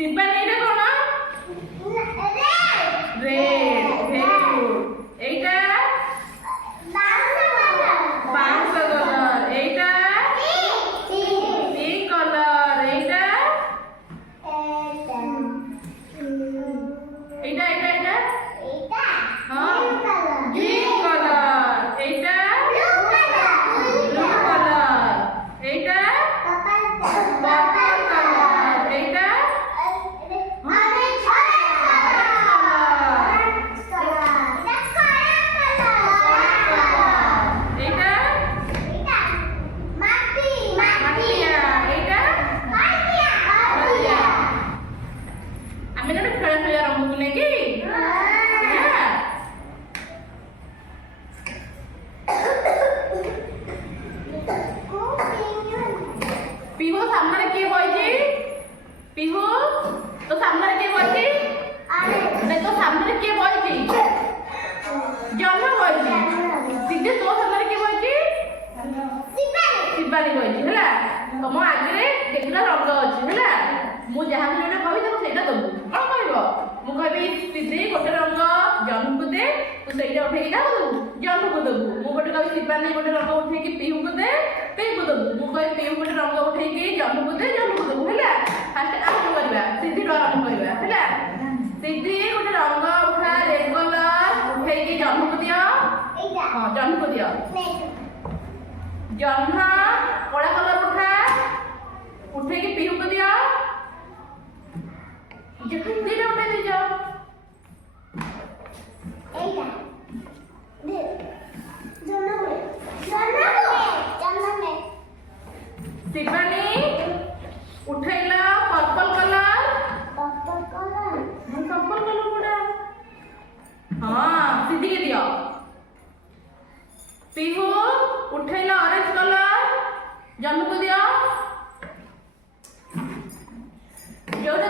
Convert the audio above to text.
ଶିବାନୀ ଏଇଟା କଣ? Red. Very good. ଏଇଟା ବାଉଁଶ କଲର। ଏଇଟା ପିଙ୍କ କଲର। ଏଇଟା ଏଇଟା ଏଇଟା ଏଇଟା ହଁ ଗ୍ରୀନ କଲର। ଏଇଟା ବ୍ଲୁ କଲର। ଏଇଟା ପର୍ପଲ୍ କଲର। ଏଇଟା ଆମେ ଗୋଟେ ଖେଳ ଖେଳିବା ରଙ୍ଗକୁ ନେଇକି ପିହୁ ସାମ୍ନାରେ କିଏ ବଇଛି? ପିହୁ ତୋ ସାମ୍ନାରେ କିଏ ବଇଛି? ତୋ ସାମ୍ନାରେ କିଏ ବଇଛି? ଜହ୍ନ ବଇଛି। ସିଦ୍ଧି ତୋ ସାମ୍ନାରେ କିଏ ବଇଛି? ଶିବାନୀ ବଇଛି ହେଲା। ତମ ଆଗରେ କେତେଟା ରଙ୍ଗ ଅଛି ହେଲା। ମୁଁ ଯାହାକୁ ଯୋଉଟା କହିବି ତାକୁ ସେଇଟା ଦବୁ। କଣ କହିବ? ମୁଁ କହିବି ସିଦ୍ଧି ଗୋଟେ ରଙ୍ଗ ଜହ୍ନକୁ ଦେ, ତୁ ସେଇଟା ଉଠେଇକି କାହାକୁ ଦବୁ? ଜହ୍ନକୁ ଦବୁ। ମୁଁ ଗୋଟେ କହିବି ଶିବାନୀ ଗୋଟେ ରଙ୍ଗ ଉଠେଇକି ପିହୁକୁ ଦେ, ପିହୁକୁ ଦବୁ। ମୁଁ କହିବି ପିହୁ ଗୋଟେ ରଙ୍ଗ ଉଠେଇକି ଜହ୍ନକୁ ଦେ, ଜହ୍ନକୁ ଦବୁ ହେଲା। ଫାଷ୍ଟ ଆରମ୍ଭ କରିବା। ସିଦ୍ଧିଠୁ ଆରମ୍ଭ କରିବା ହେଲା। ସିଦ୍ଧି ଗୋଟେ ରଙ୍ଗ ଉଠା, ରେଡ୍ କଲର ଉଠେଇକି ଜହ୍ନକୁ ଦିଅ। ହଁ ଜହ୍ନକୁ ଦିଅ। ଜହ୍ନ କଳା କଲର ଉଠା, ଉଠେଇକି ପିହୁକୁ ଦିଅ। ଦିଟା ଉଠେଇ ଦେଇଛ। ଶିବାନୀ ଉଠେଇଲ ପର୍ପଲ୍ କଲର। ପର୍ପଲ୍ କଲର କୋଉଟା? ହଁ ସିଦ୍ଧିକି ଦିଅ। ପିହୁ ଉଠେଇଲ ଅରେଞ୍ଜ କଲର, ଜହ୍ନକୁ ଦିଅ। ଯୋଉଟା